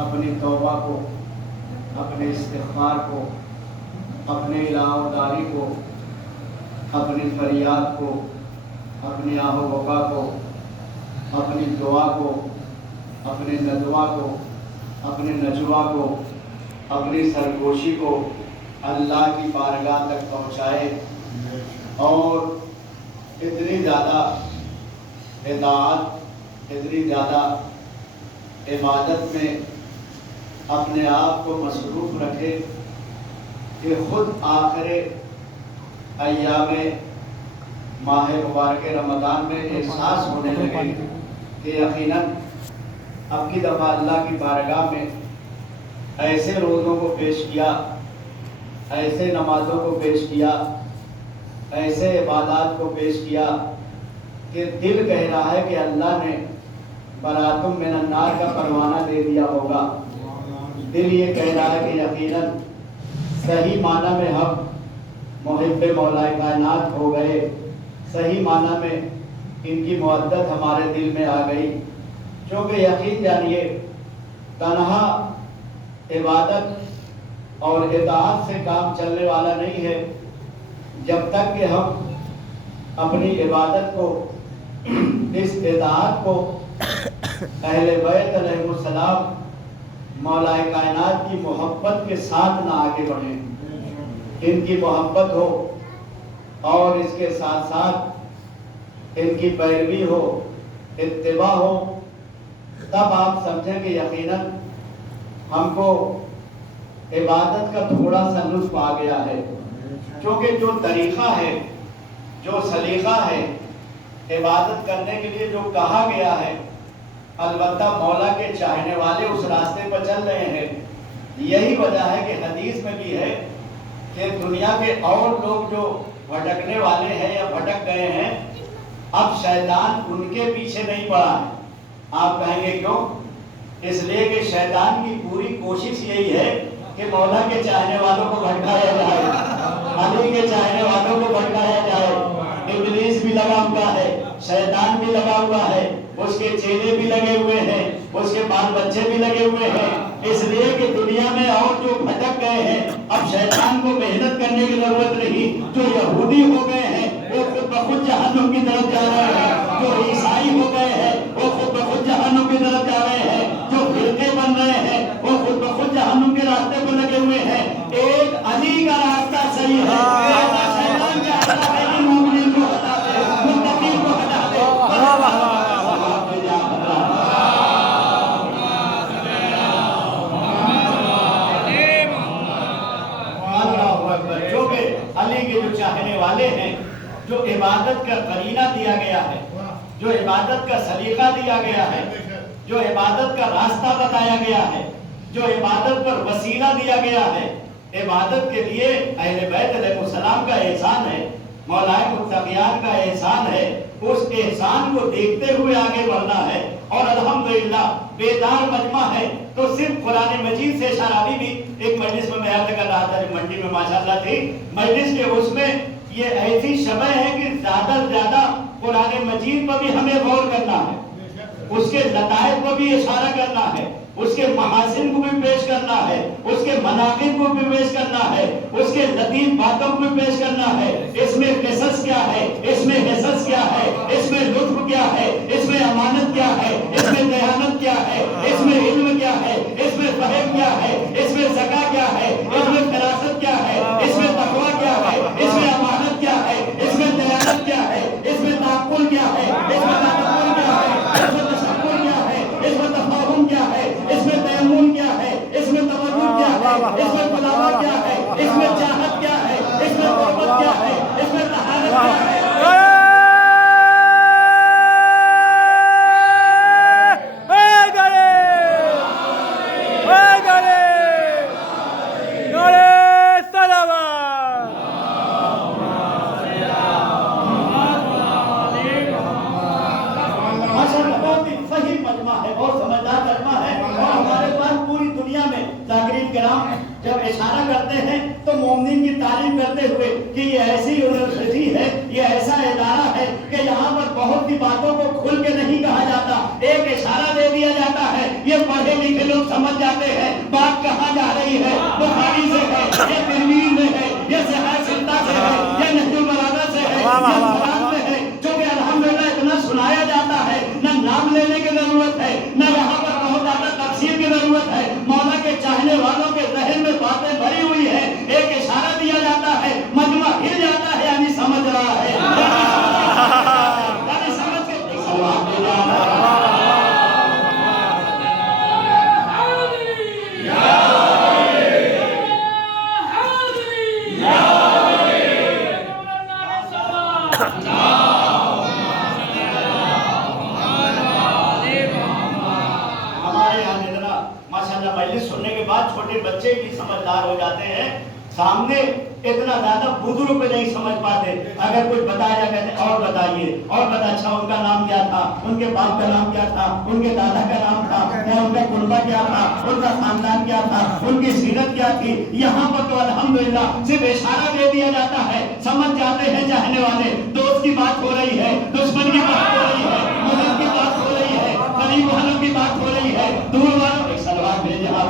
اپنی توبہ کو، اپنے استغفار کو، اپنے الہوداری کو، اپنی فریاد کو، اپنی آہ و بکا کو، اپنی دعا کو، اپنے ندوہ کو، اپنے نجوہ کو، اپنی سرگوشی کو اللہ کی بارگاہ تک پہنچائے اور اتنی زیادہ اطاعت، اتنی زیادہ عبادت میں اپنے آپ کو مصروف رکھے کہ خود آخر ایام ماہ مبارک رمضان میں احساس ہونے لگے کہ یقیناً اب کی دفعہ اللہ کی بارگاہ میں ایسے روزوں کو پیش کیا، ایسے نمازوں کو پیش کیا، ایسے عبادات کو پیش کیا کہ دل کہہ رہا ہے کہ اللہ نے براتم من النار کا پروانہ دے دیا ہوگا۔ دل یہ کہہ رہا ہے کہ یقیناً صحیح معنی میں ہم محب مولا کائنات ہو گئے، صحیح معنی میں ان کی محبت ہمارے دل میں آ گئی۔ کیونکہ یقین جانیے تنہا عبادت اور اطاعت سے کام چلنے والا نہیں ہے، جب تک کہ ہم اپنی عبادت کو، اس اطاعت کو اہل بیت علیہ السلام مولا کائنات کی محبت کے ساتھ نہ آگے بڑھیں، ان کی محبت ہو اور اس کے ساتھ ساتھ ان کی پیروی ہو، اتباع ہو، تب آپ سمجھیں کہ یقیناً ہم کو عبادت کا تھوڑا سا لطف آ گیا ہے۔ کیونکہ جو طریقہ ہے، جو سلیقہ ہے عبادت کرنے کے لیے جو کہا گیا ہے، البتہ مولا کے چاہنے والے اس راستے پر چل رہے ہیں۔ یہی وجہ ہے کہ حدیث میں بھی ہے کہ دنیا کے اور لوگ جو بھٹکنے والے ہیں یا بھٹک گئے ہیں، اب شیطان ان کے پیچھے نہیں پڑا ہے۔ آپ کہیں گے کیوں؟ اس لیے کہ شیطان کی پوری کوشش یہی ہے کہ مولا کے چاہنے والوں کو بھٹکایا جائے، علی کے چاہنے والوں کو بھٹکایا جائے۔ ابلیس بھی لگا ہوا ہے، شیطان بھی لگا ہوا ہے، اس کے چیلے بھی لگے ہوئے ہیں، اس کے بال بچے بھی لگے ہوئے ہیں، اس لیے کہ دنیا میں اور جو بھٹک گئے ہیں اب شیطان کو محنت کرنے کی ضرورت نہیں۔ جو یہودی ہو گئے ہیں وہ خود بخود جہنم کی طرف جا رہے ہیں، جو عیسائی ہو گئے ہیں وہ خود بخود جہنم کی طرف جا رہے ہیں، جو فرقے بن رہے ہیں وہ خود بخود جہنم کے راستے پر لگے ہوئے ہیں۔ ایک علی کا راستہ صحیح ہے، شیطان چاہتا ہے کہ مومنین کو ہٹا دے، متقین کو ہٹا دے۔ علی کے جو چاہنے والے ہیں، جو عبادت کا قرینہ دیا گیا ہے، جو عبادت کا سلیقہ دیا گیا ہے، جو عبادت کا راستہ بتایا گیا ہے، جو عبادت پر وسیلہ دیا گیا ہے، عبادت کے لیے اہل بیت علیہ السلام کا احسان ہے، مولا متقیان کا احسان ہے، اس احسان کو دیکھتے ہوئے آگے بڑھنا ہے۔ اور الحمدللہ بیدار مجمع ہے تو صرف قرآن مجید سے اشارہ بھی ایک مجلس میں عرض کر رہا تھا، منڈی میں ماشاءاللہ تھی مجلس کے، اس میں یہ ایسی شبہ ہے کہ زیادہ سے زیادہ قرآن مجید پر بھی ہمیں غور کرنا ہے، اس کے لطائف پر بھی اشارہ کرنا ہے، اس کے محاسن کو بھی پیش کرنا ہے، اس کے مناقب کو بھی پیش کرنا ہے، اس کے لطیف باتوں کو بھی پیش کرنا ہے۔ اس میں قصص کیا ہے، اس میں حصص کیا ہے، اس میں لطف کیا ہے، اس میں امانت کیا ہے، اس میں دیانت کیا ہے، اس میں علم کیا ہے، اس میں فہم کیا ہے، اس میں زکا کیا ہے، اس میں فراست کیا ہے، اس میں تقوی کیا ہے، اس میں امانت کیا ہے، اس میں دیانت کیا ہے، اس میں تعقل کیا ہے، اس میں تدبر کیا ہے، اس میں تشکر کیا ہے، اس میں تفاہم کیا ہے، اس میں تیمون کیا ہے، اس میں تمدن کیا ہے، اس میں بلاغت کیا ہے، اس میں چاہت کیا ہے، اس میں قربت کیا ہے، اس میں طہارت کیا ہے۔ جب اشارہ کرتے ہیں تو مومنین کی تعریف کرتے ہوئے کہ یہ ایسی یونیورسٹی ہے، یہ ایسا ادارہ ہے کہ یہاں پر بہت سی باتوں کو کھل کے نہیں کہا جاتا، ایک اشارہ دے دیا جاتا ہے ये पढ़े लिखे लोग समझ जाते हैं बात कहाँ जा रही है। बुखारी से है, ये तिरमिज़ी में है, ये सहीह सित्ता से है, ये नहजुल बलागा से है, ये कुरान में है, जो कि अल्हम्दुलिल्लाह इतना सुनाया जाता है, न नाम लेने की जरूरत है, न यहाँ पर बहुत ज्यादा तफसीर की जरूरत है। मौला के चाहने वालों के जहन में बातें भरी हुई है, एक इशारा दिया जाता है, मजमा हिल जाता है, यानी समझ रहा है, यानी समझ के सवाल दे रहा है। सुनने के बाद छोटे बच्चे भी समझदार हो जाते हैं, सामने इतना ज्यादा बुजुर्ग पे नहीं समझ पाते। अगर कोई बताया कहते और बताइए, और बता, अच्छा उनका नाम क्या था, उनके बाप का नाम क्या था, उनके दादा का नाम था, या उनका कुनबा क्या था, उनका खानदान क्या था, उनकी सीरत क्या थी। यहाँ पर तो अल्हम्दुलिल्लाह सिर्फ इशारा दे दिया जाता है, समझ जाते हैं चाहने वाले। दोस्त की बात हो रही है, दुश्मन की बात हो रही है, मुरीद की बात हो रही है, करीब वालों की बात हो रही है, दूर वालों एक सलवात भेजे आप।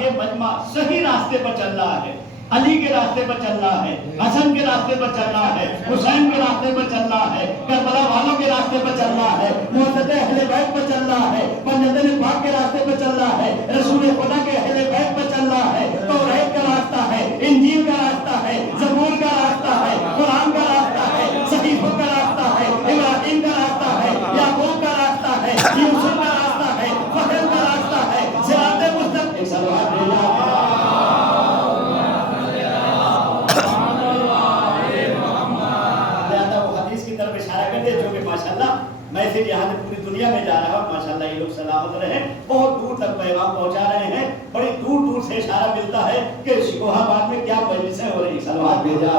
ये मजमा सही रास्ते पर चल रहा है, अली के रास्ते पर चल रहा है, हसन के रास्ते पर चल रहा है, हुसैन के रास्ते पर चल रहा है, करबला वालों के रास्ते पर चल रहा है, मुहद्दद अहले बैत पर चल रहा है, पंजतन पाक के रास्ते पर चल रहा है, रसूल खुदा के अहले बैत पर चल रहा है, तौरात का रास्ता है, इंजील का रास्ता है, ज़बूर का रास्ता है, कुरान का रास्ता है, सहीफों का रास्ता है, इब्राहीम का रास्ता है, याकूब का रास्ता है, यूसुफ का रास्ता है, फहद का रास्ता है, सिराते मुस्तकीम सलवात भेजा। मैसेज यहाँ से पूरी दुनिया में जा रहा है, माशाल्लाह ये लोग सलामत रहे, बहुत दूर तक पैगाम पहुँचा रहे हैं। बड़ी दूर दूर से इशारा मिलता है कि शिकोहाबाद में क्या मजलिसें हो रही। सलवात भेजा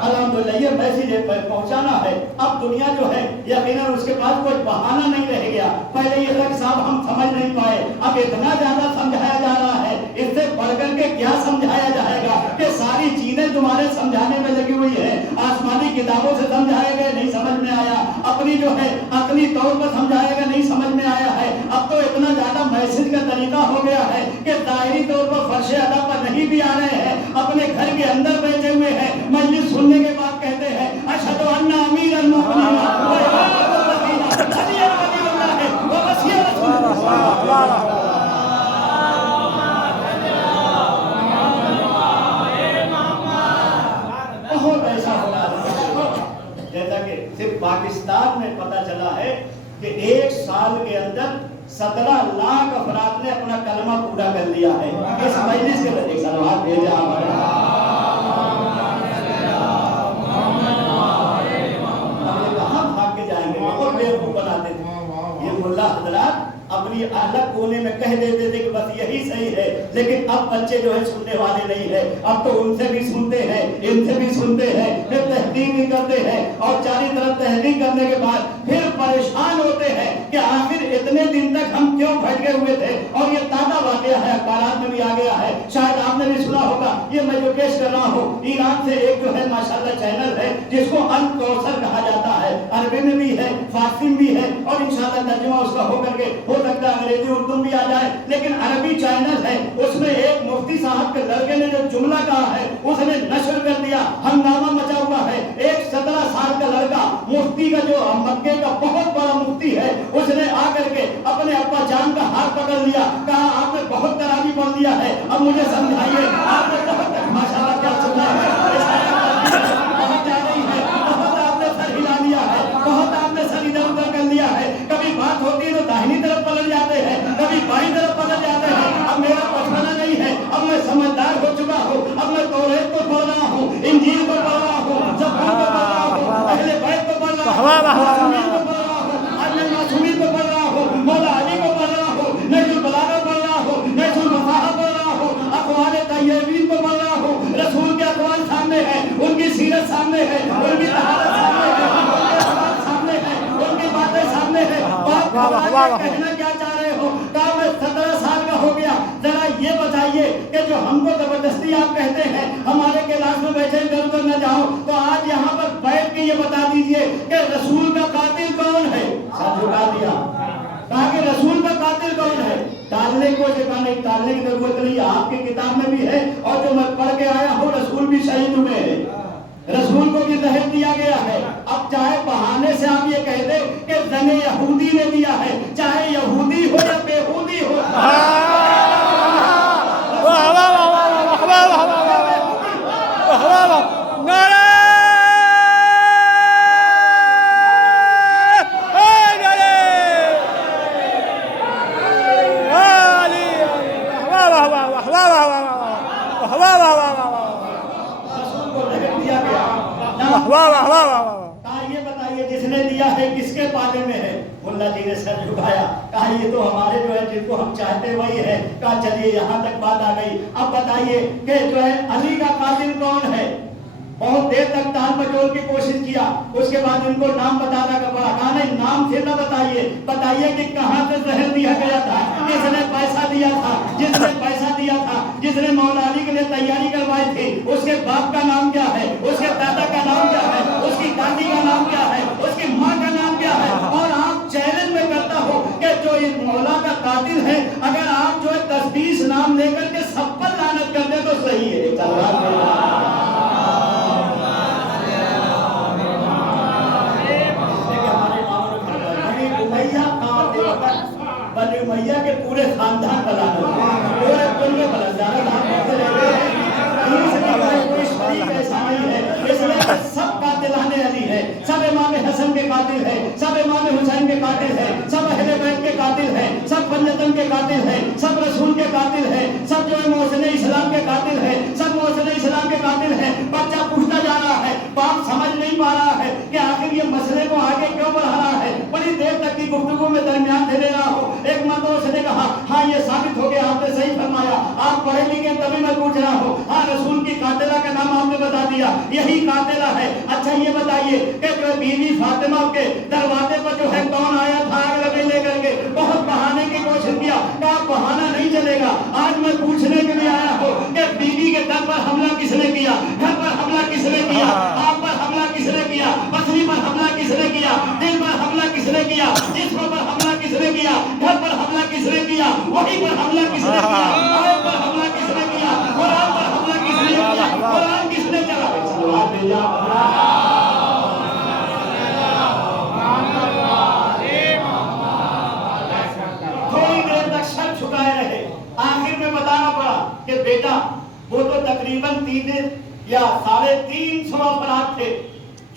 अल्हम्दुलिल्लाह, ये मैसेज पहुँचाना है। अब दुनिया जो है यकीनन उसके पास कोई बहाना नहीं रह गया। पहले ये तक साहब हम समझ नहीं पाए, अब इतना ज्यादा समझाया जा रहा है, इससे बढ़कर के क्या समझाया जाएगा कि सारी चीजें तुम्हारे समझाने में लगी हुई है। आसमानी किताबों से समझाया गया, नहीं समझ में आया, अपनी जो है अकली तौर पर समझाया गया, नहीं समझ में आया है। अब तो इतना ज्यादा मैसेज का तरीका हो गया है कि जाहिरी तौर पर फर्श अदा पर नहीं भी आ रहे हैं, अपने घर के अंदर बैठे हुए हैं, मजलिस सुनने के बाद कहते हैं अशहदु अन्ना अमीरुल मुमिनीन व इमामुल मुत्तकीन अली वलीउल्लाह व वसीय रसूलुल्लाह। बहुत ऐसा हो रहा है, जैसा कि सिर्फ पाकिस्तान में पता चला है कि एक साल के अंदर 17 लाख अफराद ने अपना कलमा पूरा कर लिया है। इस मजलिस के लिए सलवात भेजा बनाते थे। ये मुल्ला हजरात अपनी अलग कोने में कह देते थे कि बस यही सही है, लेकिन अब बच्चे जो है सुनने वाले नहीं है। अब तो उनसे भी सुनते हैं, इनसे भी सुनते हैं, फिर तहकीक भी करते हैं, और चारों तरफ तहकीक करने के बाद फिर परेशान होते हैं कि आखिर इतने दिन तक हम क्यों भटके हुए थे। और ये ताजा वाकया है, अखबारात में भी आ गया है, शायद आपने भी सुना होगा। ये मैं जो पेश कर रहा हूँ, ईरान से एक जो है माशाल्लाह चैनल है जिसको अल कौसर कहा जाता है, अरबी में भी है, फारसी में भी है, और इंशाल्लाह तर्जुमा उसका होकर के हो सकता है अंग्रेजी उर्दू भी आ जाए, लेकिन अरबी चैनल है। उसमें एक मुफ्ती साहब के लड़के ने जो जुमला कहा है उसने नशर कर दिया, हंगामा मचा हुआ है। एक 17 साल का लड़का मुफ्ती का जो मक्के का बहुत बड़ा मुफ्ती है, उसने आकर के अपने अब्बा जान का हाथ पकड़ लिया, कहा आपने बहुत तरावी पढ़ लिया है, अब मुझे समझाइए आपने बहुत माशाल्लाह क्या सुना है, बहुत जा रही है, बहुत आपने सर हिला लिया है, बहुत आपने सर इधर उधर कर लिया है। कभी बात होती है तो दाहिनी तरफ पलट जाते हैं, कभी बाईं तरफ पलट जाते हैं। अब मेरा पछाना नहीं है, अब मैं समझदार हो चुका हूँ, अब मैं तौरात को पढ़ रहा हूँ, इंजील को पढ़ रहा हूँ, ज़बूर को पढ़ रहा हूँ, अहले बैत को पढ़ रहा हूँ, मासूमीन को पढ़ रहा हूँ, अन्य मासूमीन को पढ़ रहा हूँ, मौला अली को पढ़ रहा हूँ, नहजुल बलागा पढ़ रहा हूँ, नहजुल वफ़ाहा पढ़ रहा हूँ, अक़वाल तय्यबीन को पढ़ रहा हूँ, रसूल के अक़वाल सामने है, उनकी सीरत सामने है, उनकी तहारत सामने है, उनके अक़वाल सामने है, उनकी बातें सामने है। कहना क्या चाह रहे हो? कहा मैं 17 साल का हो गया, जरा ये बताइए कि जो हमको हो तो आज यहाँ पर बैठ के ये बता दीजिए कि रसूल का कातिल कौन है। सर झुका दिया, कहा कि रसूल का कातिल कौन है। टालने को कहा नहीं, टालने की जरूरत नहीं, आपकी किताब में भी है और जो मैं पढ़ के आया हूँ रसूल भी शहीद हुए हैं, रसूल को भी जहर दिया गया है। अब चाहे बहाने से आप ये कह दे कि जंगे यहूदी ने दिया है, चाहे यहूदी हो या बेहूदी हो, ये बताइए जिसने दिया है किसके पाले में है। मुल्ला जी ने सर झुकाया, कहा ये तो हमारे जो है जिनको हम चाहते वही है। कहा चलिए यहाँ तक बात आ गई, अब बताइए कि जो है अली का कातिल कौन है। बहुत देर तक ताल बटोर की कोशिश किया, उसके बाद इनको नाम बताना का पड़ा। कहा नहीं नाम से न बताइए, बताइए कि कहाँ से जहर दिया गया था, किसने पैसा दिया था। जिसने पैसा दिया था, जिसने मौला अली के लिए तैयारी करवाई थी, उसके बाप का नाम क्या है, उसके दादा का नाम क्या है, उसकी दादी का नाम क्या है, उसकी माँ का नाम क्या है। और आप चैलेंज में करता हो कि जो इस मौला का कातिल है, अगर आप जो है 10-20 नाम लेकर के सब पर लानत कर दे तो सही है। बनी मैया के पूरे खानदान का लानत, पूरे कुल में बलंदारा नाम करते रहते हैं। कोई शरीक ऐसा नहीं है, इसलिए सब कातिलाने अली है, सब इमाम हसन के कातिल है, सब इमाम हुसैन के कातिल है, सब अहले बैत के कातिल है, सब पंजतन के कातिल है, सब रसूल के कातिल है, सब जो है मोहसिन इस्लाम के कातिल है, सब मोहसिन इस्लाम के कातिल है। बच्चा पूछता जा रहा है, बाप समझ नहीं पा रहा है कि आखिर ये मसले को आगे क्यों बढ़ा रहा है। बड़ी देर तक की गुफ्तगू में दरमियान दे रहा हो, एक मर्द ने कहा हाँ ये साबित हो गया, आपने सही फरमाया, आप पढ़े लिखे तभी मैं पूछ रहा हूँ। हाँ रसूल की कातिला का नाम आपने बता दिया, यही कातिला है। अच्छा ये बताइए कि जो बीवी फातिमा के दरवाजे पर जो है कौन आया था आग लगे लेकर के। बहुत बहाने की कोशिश किया, कहा बहाना नहीं चलेगा। आज मैं पूछने के लिए आया हूँ कि बीवी के दर पर हमला किसने किया, घर पर हमला किसने किया, आप पर हमला किसने किया, पत्नी पर हमला किसने किया, दिल पर हमला किसने किया, जिस्म पर हमला किसने किया, घर पर हमला किसने किया, वही पर हमला किसने किया, आयत पर हमला किसने किया, कुरान पर हमला किसने किया, कुरान किसने चला। थोड़ी देर तक सर झुकाए रहे, आखिर में बताना पड़ा कि बेटा वो तो तकरीबन 3 या 350 अफराद थे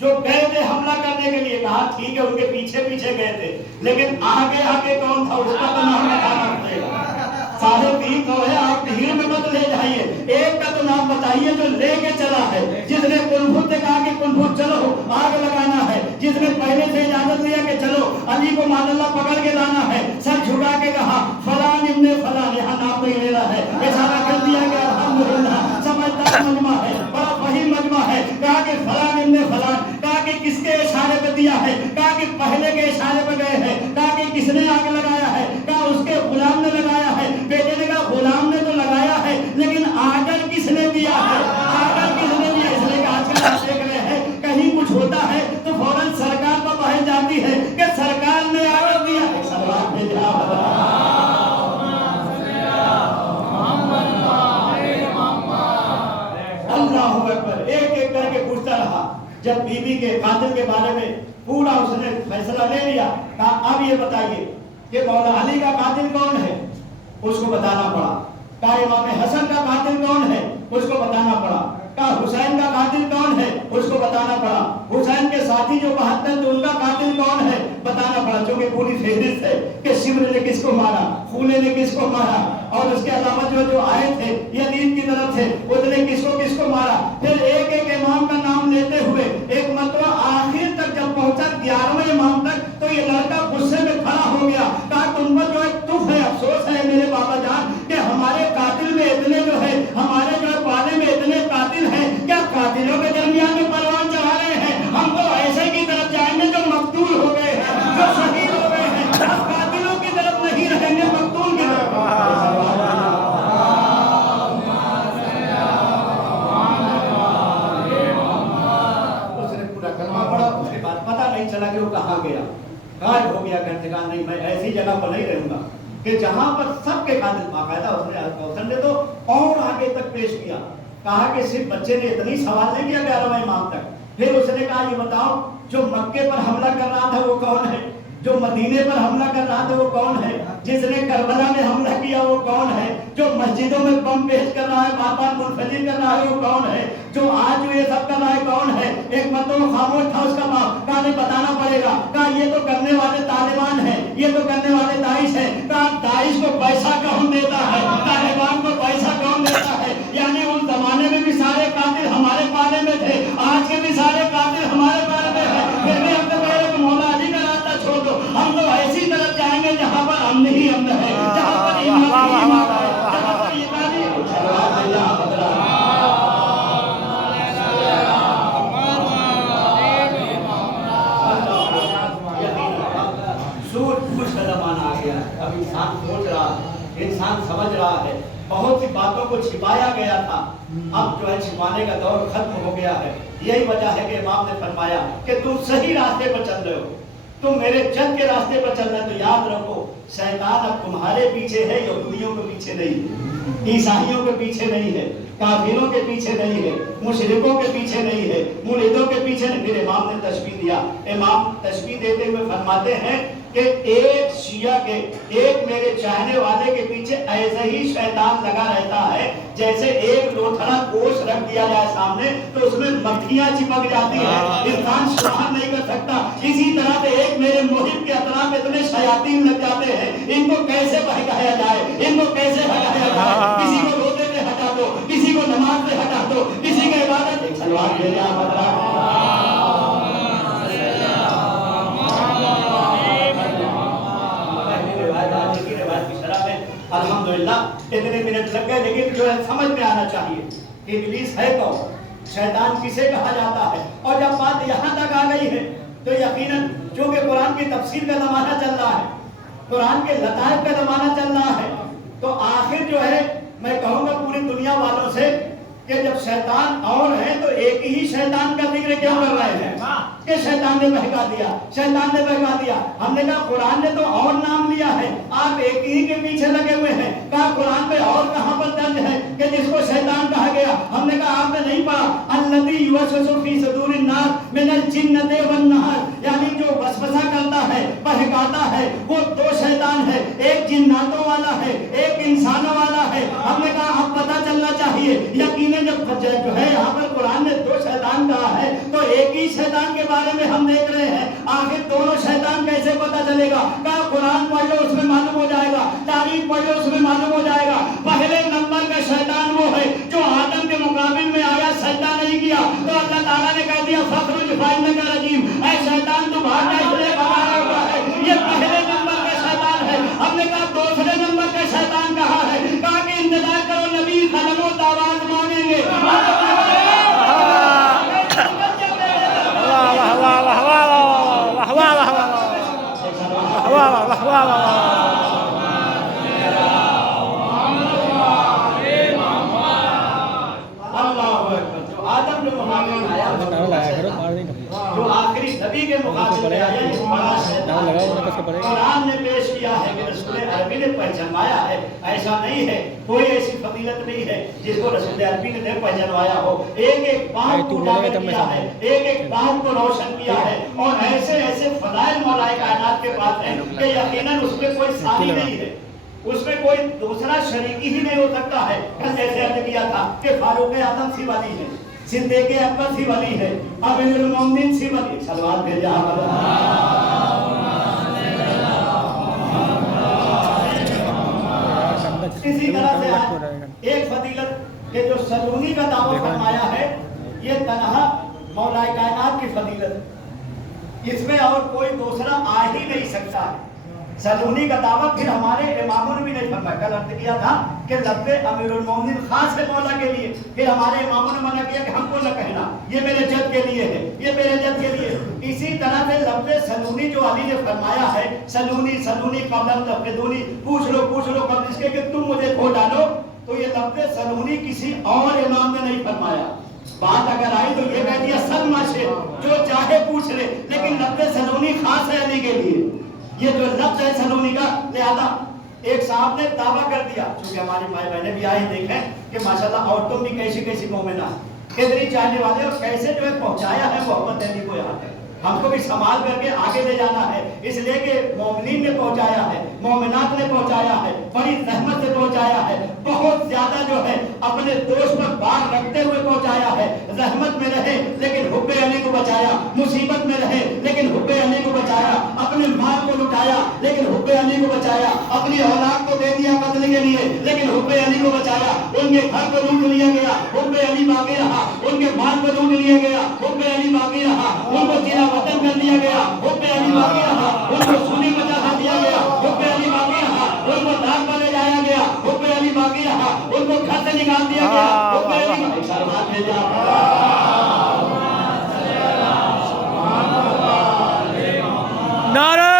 जो गए थे हमला करने के लिए। कहा ठीक है उनके पीछे पीछे गए थे, लेकिन आगे आगे कौन था उसका तो नाम बताना पड़ेगा। 350 है, आप भीड़ में मत ले जाइए, एक का तो नाम बताइए जो लेके चला है, जिसने कुलफुत से कहा कि कुलफुत चलो आग लगाना है, जिसने पहले से इजाजत लिया कि चलो अली को मादल्ला पकड़ के लाना है, सर झुका के कहा फलान इब्ने फलान, यहाँ नाम नहीं लेना है, इशारा कर दिया कि अल्हम्दुलिल्लाह समझदार मजमा है, बड़ा वही मजमा है। कहा कि फलान इब्ने फलान, कहा कि किसके इशारे पे दिया है, कहा कि पहले के इशारे पे गए हैं, कहा कि किसने आग लगाया है, कहा उसके गुलाम ने लगाया है। बेटे ने कहा गुलाम ने तो लगाया है, लेकिन आगर किसने दिया है, आगर किसने दिया। इसलिए आजकल आप देख रहे हैं कहीं कुछ होता है तो फौरन सरकार पर बहस जाती है कि सरकार ने आगर दिया। अल्लाहू अकबर, एक एक करके पूछता रहा। जब बीबी के कातिल के बारे में पूरा उसने फैसला ले लिया, कहा अब ये बताइए कि मौला अली का कातिल कौन है, उसको बताना पड़ा। कहा इमाम हसन का कातिल कौन है, उसको बताना पड़ा। कहा हुसैन का कातिल कौन है, उसको बताना पड़ा। हुसैन के साथी जो 72 थे उनका कातिल कौन है, बताना पड़ा। क्योंकि पूरी फहरिस्त है कि शिब्र ने किसको मारा, खूने ने किसको मारा, और उसके अलावा जो आए थे यजीद की तरफ से उसने किसको किसको मारा। फिर एक एक इमाम का नाम लेते हुए एक मरतबा आखिर तक जब पहुंचा 11वें इमाम तक, तो ये लड़का गुस्से में खड़ा हो गया। कहा तुम पर जो है तुफ है, अफसोस है मेरे बाबा जान कि हमारे कातिल में इतने जो है, हमारे जो पाले में इतने कातिल हैं, क्या कातिलों के दरमियान में परवान चढ़ा रहे हैं। हम तो ऐसे की तरफ जाएंगे जो मकतूल हो गए हैं, जो शहीद हो गए हैं, हम कातिलों की तरफ नहीं रहेंगे, मकतूल की तरफ। भाग गया, गायब हो गया। कहते कहा नहीं, मैं ऐसी जगह पर नहीं रहूंगा कि जहां पर सबके कातिल। बाकायदा उसने कौशल ने तो और आगे तक पेश किया, कहा कि सिर्फ बच्चे ने इतनी सवाल नहीं किया 11वें इमाम तक। फिर उसने कहा ये बताओ, जो मक्के पर हमला कर रहा था वो कौन है? जो मदीने पर हमला कर रहा था वो कौन है? जिसने करबला में हमला किया वो कौन है? जो मस्जिदों में बम पेश कर रहा है, बार-बार मुनफजिर कर रहा है वो कौन है? जो आज ये सब कर रहा है कौन है? एक मर्तबा खामोश था उसका बाप, कहा नहीं बताना पड़ेगा। कहा ये तो करने वाले तालिबान है, ये तो करने वाले दाइश है। कहा दाइश को पैसा कौन देता है, तालिबान को पैसा कौन देता है? यानी उस जमाने में भी सारे कातिल हमारे पाले में थे, आज के भी सारे कातिल हमारे पाले में है। फिर भी हम तो कह रहे मौला अली का रास्ता छोड़ दो, हम तो ऐसी तरफ जाएंगे जहाँ पर अमन ही अमन है, जहाँ पर ईमान ही ईमान है, जहाँ पर ईमानी सूझबूझ का जमाना आ गया। अब इंसान सोच रहा है, इंसान समझ रहा है, बहुत सी बातों को छिपाया गया था, अब जो है छिपाने का दौर खत्म हो गया है। यही वजह है कि इमाम ने फरमाया कि तुम सही रास्ते पर चल रहे हो, तुम मेरे जद के रास्ते पर चल रहे हो। तो याद रखो, शैतान अब तुम्हारे पीछे है, यहूदियों के पीछे नहीं, ईसाइयों के पीछे नहीं है, काफिरों के पीछे नहीं है, मुशरिकों के पीछे नहीं है, मुल्हिदों के पीछे नहीं। फिर इमाम ने तशबीह दिया। इमाम तशबीह देते हुए फरमाते हैं कि एक शिया के, एक मेरे चाहने वाले के पीछे ऐसे ही शैतान लगा रहता है जैसे एक लोथड़ा गोश्त रख दिया जाए सामने तो उसमें मक्खियां चिपक जाती है, इंसान सहन नहीं कर सकता। इसी तरह से एक मेरे मुहिब के अतराफ इतने शयातीन लग जाते हैं, इनको कैसे बहकाया जाए, इनको कैसे हटाया जाए। किसी को रोते से हटा दो, किसी को नमाज से हटा दो, किसी की इबादत सलवार दे दिया अल्हम्दुलिल्लाह इतने मिनट लग गए, लेकिन जो है समझ में आना चाहिए कि इब्लीस है कौन, शैतान किसे कहा जाता है। और जब बात यहाँ तक आ गई है तो यकीनन चूंकि कुरान की तफसीर का जमाना चल रहा है, कुरान के लताइफ का जमाना चल रहा है, तो आखिर जो है मैं कहूँगा पूरी दुनिया वालों से कि जब शैतान और है तो एक ही शैतान का जिक्र क्यों कर रहे हैं कि शैतान ने बहका दिया, शैतान ने बहका दिया। हमने कहा कुरान ने तो और नाम लिया है, आप एक ही के पीछे लगे हुए हैं। कहा कुरान में और कहां पर दर्ज है कि जिसको शैतान कहा गया? हमने कहा आपने नहीं पढ़ा, अल्लज़ी युवस्विसु फी सुदूरिन नास मिनल जिन्नति वन नास, यानी जो वसवसा करता है, बहकाता है, वो दो शैतान है, एक जिन्नातों वाला है, एक इंसानों वाला है। हमने कहा अब पता चलना चाहिए, यकीनन जब जो है यहाँ पर कुरान ने दो शैतान कहा है तो एक ही शैतान के बारे में हम देख रहे हैं, आखिर दोनों शैतान कैसे पता चलेगा? कहा कुरान पढ़ लो उसमें मालूम हो जाएगा, तारीख पढ़ लो उसमें मालूम हो जाएगा। पहले नंबर का शैतान वो है जो आदम के मुकाबिल में आया, सजदा नहीं किया, तो अल्लाह ताला ने कह दिया फखरुज फइन्नका रजीम, ऐ शैतान तू भाग जा, इसलिए भगाया हुआ है। ये पहले नंबर का शैतान है। हमने कहा दूसरे नंबर का शैतान कहा है, कहा कि इंतजार करो नबी कदमों आवाज मांगेंगे। जो आखिरी नबी के मुकाबले में आया, ये बड़ा शैतान कुरान ने पेश किया है कि रसूल अरबी ने पहचानवाया है। ऐसा नहीं है, कोई ऐसी फजीलत नहीं है जिसको रसूल अरबी ने पहचानवाया हो। एक एक बात को उजागर किया है, एक एक बात को रोशन किया है, और ऐसे ऐसे फज़ाइल मौलाए कायनात के पास है कि यकीनन उसमें कोई सानी नहीं है, उसमें कोई दूसरा शरीकी ही नहीं हो सकता है। जैसे अर्ज किया था कि फारूक आजम सी वाली है, सिद्दीक़ अकबर सी वाली है, अमीरुल मोमिनीन सी वाली। सलवात भेजा इसी तरह से आज एक फजीलत के जो सलूनी का दावा फरमाया है, ये तनहा मौलाए कायनात की फजीलत, इसमें और कोई दूसरा आ ही नहीं सकता है। सलूनी का दावा फिर हमारे इमामों ने भी नहीं फरमाया। कल अर्ज किया था कि लफ्ज़े अमीरुल मोमिनीन खास है मौला के लिए, फिर हमारे इमामों ने मना किया कि हमको न कहना, ये मेरे जद के लिए है, ये मेरे जद के लिए। इसी तरह से लफ्ज़े सलूनी जो अली ने फरमाया है, सलूनी सलूनी कबल तफदूनी, पूछ लो कबल इसके कि तुम मुझे खो डालो, तो ये लफ्ज़े सलूनी किसी और इमाम ने नहीं फरमाया, बात अगर आई तो ये कह दिया सलमा से जो चाहे पूछ ले, लेकिन लफ्ज़ सलूनी खास है अली के लिए, ये जो लफ्ज़ है सलूनी का। लिहाजा एक साहब ने दावा कर दिया, चूंकि हमारी माई बहने भी आए देखें कि माशाल्लाह औरतों भी कैसी कैसी मोमिना, कितनी चाहने वाले और कैसे जो है पहुंचाया है मोहम्मद अली को यहाँ तक। हमको भी संभाल करके आगे ले जाना है, इसलिए कि मोमिनीन ने पहुंचाया है, मोमिनात ने पहुंचाया है, बड़ी रहमत से पहुंचाया है, बहुत ज्यादा जो है अपने दोस्त पर बार रखते हुए पहुंचाया है। रहमत में रहे लेकिन हुब्बे अली को बचाया, मुसीबत में रहे लेकिन हुब्बे अली को बचाया, अपने माल को लुटाया लेकिन हुब्बे अली को बचाया, अपनी औलाद को दे दिया कत्ल के लिए लेकिन हुब्बे अली को बचाया, उनके घर को लूट लिया गया, हुब्बे अली बाकी रहा, उनके माल को लूट लिया गया, हुब्बे अली बाकी रहा, उनको जिला वतन कर दिया गया, हुब्बे अली बाकी रहा, उनको सूली पर चढ़ा दिया गया, हुब्बे अली बाकी रहा, उनको नाक पर ले जाया गया, हुब्बे अली बाकी रहा, उनको घर से निकाल दिया गया, हुब्बे अली शर्मात ले जा। नारे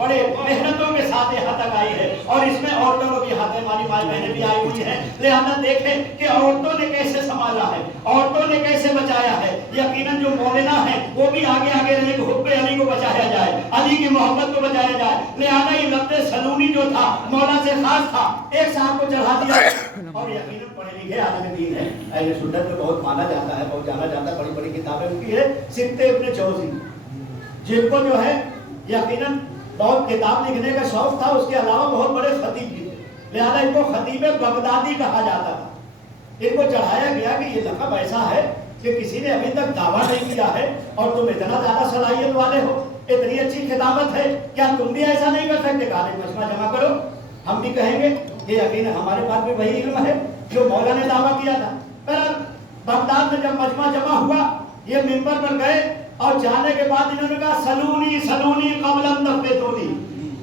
बड़े मेहनतों के साथ यहाँ तक आई है, और इसमें औरतों को भी हाथ, हमारी माई बहनें भी आई हुई हैं। लिहाजा देखें कि औरतों ने कैसे संभाला है, औरतों ने कैसे बचाया है। यकीनन जो मोमिना है वो भी आगे आगे रहे कि हुब्बे अली को बचाया जाए, अली की मोहब्बत को बचाया जाए। लिहाजा ये लफ्ज़ सलूनी जो था मौला से खास था, एक साहब को चढ़ा दिया, और यकीनन पढ़े लिखे आलिम दीन है, अहले सुन्नत में बहुत माना जाता है, बहुत जाना जाता है, बड़ी बड़ी किताबें उनकी है, सित्ते इब्न जौज़ी, जिनको जो है यकीनन बहुत किताब लिखने का शौक था, उसके अलावा बहुत बड़े खतीब भी थे। लिहाजा इनको खतीब बगदादी कहा जाता था। इनको चढ़ाया गया कि ये लक़ब ऐसा है कि किसी ने अभी तक दावा नहीं किया है, और तुम इतना ज्यादा सलाहियत वाले हो, इतनी अच्छी खिताबत है, क्या तुम भी ऐसा नहीं कर सकते? कहा मजमा जमा करो, हम भी कहेंगे कि यकीन हमारे पास भी वही इल्म है जो मौला ने दावा किया था। पर बगदाद में जब मजमा जमा हुआ, ये मिंबर पर गए, और जाने के बाद इन्होंने कहा सलूनी सलूनी कबलम तफ़्तूनी,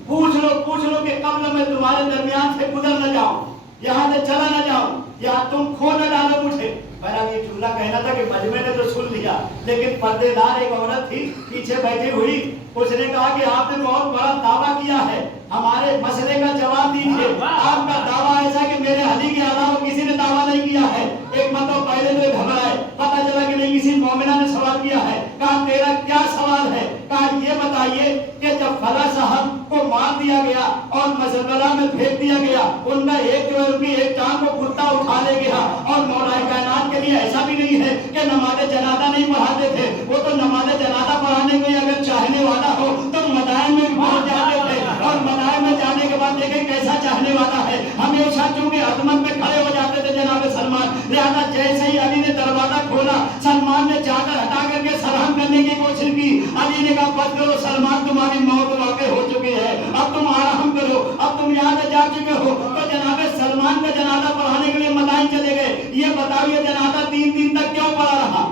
पूछ लो कि कब्ल में तुम्हारे दरमियान से गुजर न जाऊं, यहाँ से चला न जाऊं, या तुम खो न डालो मुझे। बहरहाल ये जुमला कहना था कि मजमे ने तो सुन लिया, लेकिन पर्देदार एक औरत थी पीछे बैठी हुई, उसने कहा कि आपने बहुत बड़ा दावा किया है, हमारे मसले का जवाब दीजिए। आपका दावा ऐसा कि मेरे अली के अलावा किसी ने दावा नहीं किया है। एक मतलब पहले तो घबराए, पता चला कि नहीं किसी मोमिना ने सवाल किया है। कहा तेरा क्या सवाल है? कहा ये बताइए कि जब फला साहब को मार दिया गया और मजबला में फेंक दिया गया, उनका एक जो है उनकी एक टांग को कुत्ता उठा ले गया, और मौलाए कायनात के लिए ऐसा भी नहीं है कि नमाज जनाजा नहीं पढ़ाते थे, वो तो नमाज जनाजा पढ़ाने को अगर चाहने वाला हो तो मदाइन में पहुंच जाते थे, और मदाइन में जाने के बाद देखें कैसा चाहने वाला है, हमेशा चूंकि अजमत में खड़े हो जाते थे जनाब सलमान। लिहाजा जैसे ही अली ने दरवाजा खोला, सलमान ने चादर हटा करके सलाम करने की कोशिश की। अली ने कहा बस करो सलमान, तुम्हारी मौत वाक़ई हो चुकी है, अब तुम आराम करो, अब तुम यहाँ से जा चुके हो। तो जनाब सलमान का जनाजा पढ़ाने के लिए मदाइन चले गए। ये बताओ ये जनाजा 3 दिन तक क्यों पड़ा रहा,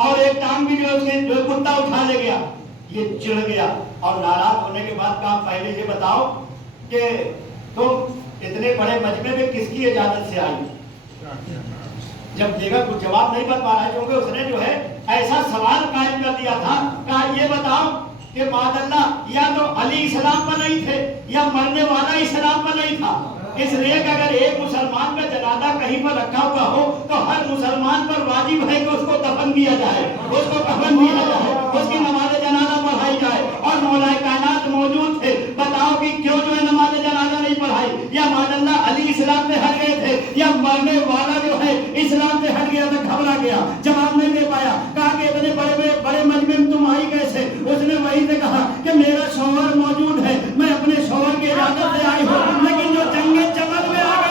और एक टांग भी जो उसके जो कुत्ता उठा ले गया। ये चिढ़ गया, और नाराज होने के बाद कहा पहले ये बताओ कि तुम इतने बड़े मजमे में किसकी इजाजत से आई? जब देखा कुछ जवाब नहीं बन पा रहा है, क्योंकि उसने जो है ऐसा सवाल कायम कर दिया था। कहा ये बताओ कि मादल्ला या तो अली इस्लाम पर नहीं थे या मरने वाला इस्लाम पर नहीं था। इसलिए कि अगर एक मुसलमान का जनाजा कहीं पर रखा हुआ हो तो हर मुसलमान पर वाजिब है कि उसको दफन किया जाए, उसको कफन दिया जाए, उसकी नमाज जनाजा पढ़ाई जाए। और मौलाए कायनात मौजूद थे, बताओ कि क्यों जो है नमाज जनाजा नहीं पढ़ाई? या मादल्ला अली इस्लाम से हट गए थे, या मरने वाला जो है इस्लाम से हट गया था, घबरा गया, जवाब नहीं दे पाया। कहा कि इतने बड़े मजमे में तुम आई कैसे? उसने वही से कहा कि मेरा शौहर मौजूद है, मैं अपने शौहर की इजाजत से आई हूँ, लेकिन जो जंगे जमल में आ गई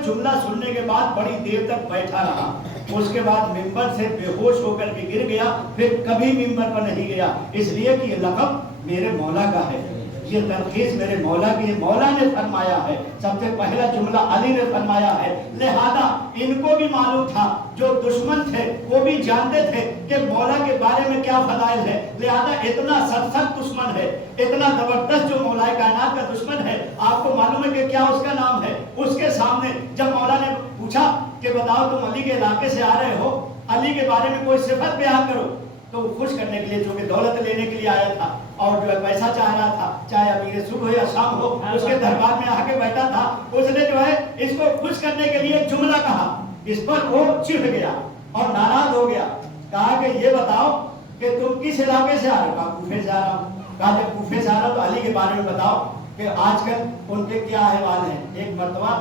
जुमला सुनने के बाद बड़ी देर तक बैठा रहा اس کے بعد منبر سے بے ہوش ہو کر کے گر گیا، پھر کبھی منبر پر نہیں گیا، اس لیے کہ یہ لقب میرے مولا کا ہے، یہ ترخیص میرے مولا کی، مولا نے فرمایا ہے، سب سے پہلا جملہ علی نے فرمایا ہے، لہذا ان کو بھی معلوم تھا، جو دشمن تھے وہ بھی جانتے تھے کہ مولا کے بارے میں کیا فضائل ہے، لہذا اتنا سخت دشمن ہے، اتنا زبردست جو مولا کائنات کا دشمن ہے، آپ کو معلوم ہے کہ کیا اس کا نام ہے، اس کے سامنے جب مولا نے پوچھا کہ بتاؤ تم علی کے علاقے سے آ رہے ہو، علی کے بارے میں کوئی صفت بیان کرو، تو وہ خوش کرنے کے لیے، جو کہ دولت لینے کے لیے آیا تھا اور جو ہے پیسہ چاہ رہا تھا، چاہے امیر صبح ہو یا شام ہو، اس کے دربار میں آ کے بیٹھا تھا، اس نے جو ہے اس کو خوش کرنے کے لیے ایک جملہ کہا، اس پر وہ چڑھ گیا اور ناراض ہو گیا، کہا کہ یہ بتاؤ کہ تم کس علاقے سے آ رہے ہو، کہا کوفے سے آ رہا ہوں، کہا جب کوفے سے آ رہا ہوں تو علی کے بارے میں بتاؤ کہ آج کل ان کے کیا احوال ہیں۔ ایک مرتبہ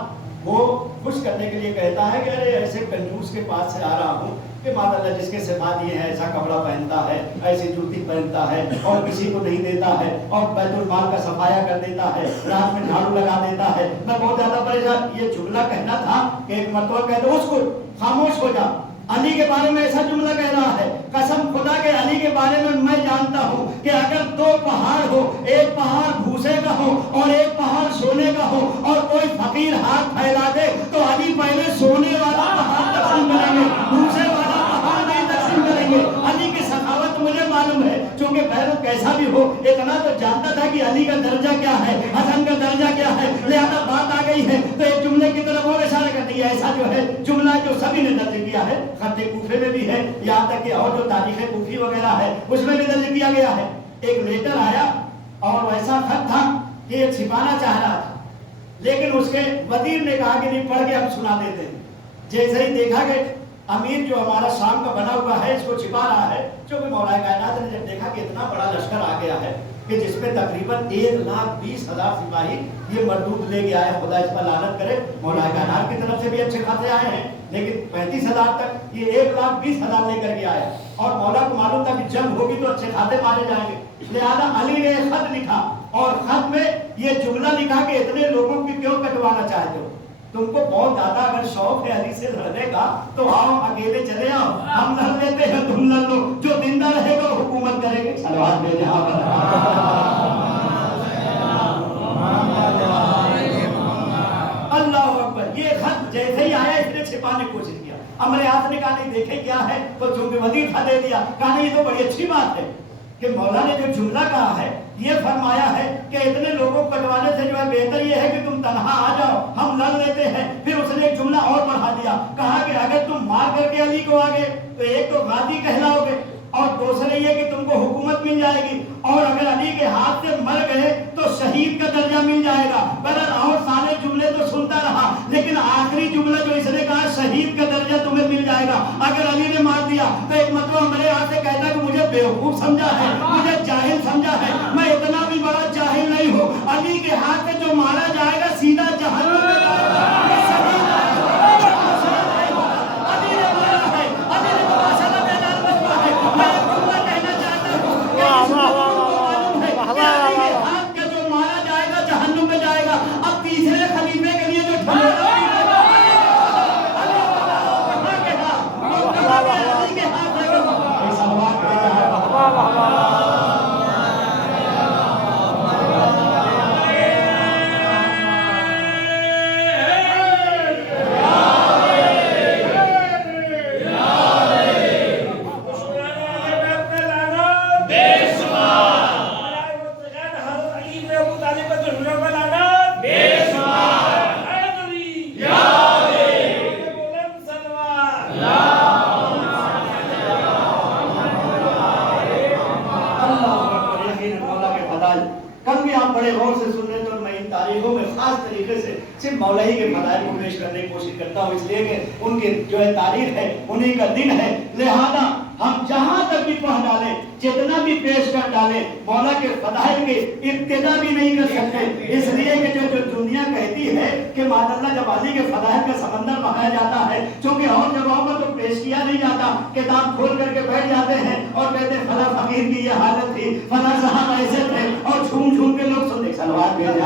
وہ خوش کرنے کے لیے کہتا ہے کہ ارے ایسے کنجوس کے پاس سے آ رہا ہوں کہ ماذا اللہ جس کے صفات یہ ہے، ایسا کپڑا پہنتا ہے، ایسی جوتی پہنتا ہے اور کسی کو نہیں دیتا ہے اور بیت المال کا صفایا کر دیتا ہے، رات میں جھاڑو لگا دیتا ہے، میں بہت زیادہ پریشان۔ یہ جملہ کہنا تھا کہ ایک مرتبہ کہہ دو اس کو خاموش ہو جا، علی کے بارے میں ایسا جملہ کہہ رہا ہے، قسم خدا کے علی کے بارے میں جانتا ہوں کہ اگر دو پہاڑ ہو، ایک پہاڑ بھوسے کا ہو اور ایک پہاڑ سونے کا ہو، اور کوئی فقیر ہاتھ پھیلا دے تو علی پہلے سونے والا پہاڑ تقسیم کریں گے، بھوسے والا پہاڑ نہیں تقسیم کریں گے۔ علی کی سخاوت مجھے معلوم ہے، چونکہ بہرو کیسا بھی ہو اتنا تو جانتا تھا کہ علی کا درجہ کیا ہے، حسن کا درجہ کیا ہے، لہذا بات آ گئی ہے تو ایک جملے کی طرف اور اشارہ کر دیا۔ ایسا جو ہے جملہ جو سبھی نے درج کیا ہے، خط کوفے میں بھی ہے، یہاں تک کہ اور جو تاریخ کوفی وغیرہ ہے اس میں بھی درج کیا گیا ہے۔ ایک لیٹر آیا اور ویسا خط تھا کہ یہ چھپانا چاہ رہا تھا، لیکن اس کے وزیر نے کہا کہ نہیں پڑھ کے ہم سنا دیتے ہیں۔ جیسے ہی دیکھا کہ امیر جو ہمارا شام کا بنا ہوا ہے اس کو چھپا رہا ہے، جو کہ مولا کائنات نے جب دیکھا کہ اتنا بڑا لشکر آ گیا ہے کہ جس میں تقریباً 1,20,000 سپاہی یہ مردود لے کے آئے، خدا اس پر لعنت کرے، مولا کائنات کی طرف سے بھی اچھے خاصے آئے ہیں لیکن 35,000 تک یہ 1,20,000 لے کر کے آئے، اور مولا کو معلوم تھا کہ جنگ ہوگی تو اچھے خاصے مارے جائیں گے، لہذا علی نے ایک خط لکھا اور خط میں یہ جملہ لکھا کہ اتنے لوگوں کی کیوں کٹوانا چاہتے ہو، تم کو بہت زیادہ اگر شوق ہے علی سے لڑنے کا تو آؤ اکیلے چلے آؤ، ہم لڑ لیتے ہیں تم لڑ لو، جو زندہ رہے گا وہ حکومت کرے گا۔ صلوات بھیجے اللہ اکبر۔ یہ خط جیسے ہی آیا اس نے چھپانے کی کوشش کیا، امر اعظم نے کہا نہیں دیکھے کیا ہے، تو چونکہ وزیر تھا دے دیا، کہا نہیں یہ تو بڑی اچھی بات ہے کہ مولا نے جو جملہ کہا ہے یہ فرمایا ہے کہ اتنے لوگوں کو کٹوانے سے جو ہے بہتر یہ ہے کہ تم تنہا آ جاؤ، ہم لڑ لیتے ہیں۔ پھر اس نے ایک جملہ اور بڑھا دیا، کہا کہ اگر تم مار کر کے علی کو آگے تو ایک تو غازی کہلاؤ گے اور دوسرے یہ کہ تم کو حکومت مل جائے گی، اور اگر علی کے ہاتھ سے مر گئے تو شہید کا درجہ مل جائے گا۔ بہرحال اور سارے جملے تو سنتا رہا لیکن آخری جملہ جو اس نے کہا شہید کا درجہ تمہیں مل جائے گا اگر علی نے مار دیا، تو ایک مطلب میرے ہاتھ سے کہتا کہ مجھے بیوقوف سمجھا ہے، مجھے جاہل سمجھا ہے، میں اتنا بھی بڑا جاہل نہیں ہوں، علی کے ہاتھ سے جو مارا جائے گا سیدھا جہنم میں جائے گا۔ مولا ہی کے فضائل کو پیش کرنے کی کوشش کرتا ہوں، اس لیے کہ ان کی جو ہے تاریخ ہے انہی کا دن ہے، لہذا ہم جہاں تک بھی پڑھ ڈالیں، جتنا بھی پیش کر ڈالیں، مولا کے فضائل کی ابتدا بھی نہیں کر سکتے، اس لیے کہ جو دنیا کہتی ہے کہ ماذ اللہ جب علی کے فضائل کا سمندر بہایا جاتا ہے، چونکہ اور جگہوں پر تو پیش کیا نہیں جاتا، کتاب کھول کر کے بیٹھ جاتے ہیں اور کہتے ہیں فلاں فقیر کی یہ حالت تھی، فلاں صاحب ایسے تھے، اور جھوم جھوم کے لوگ سنتے صلوات بھیجے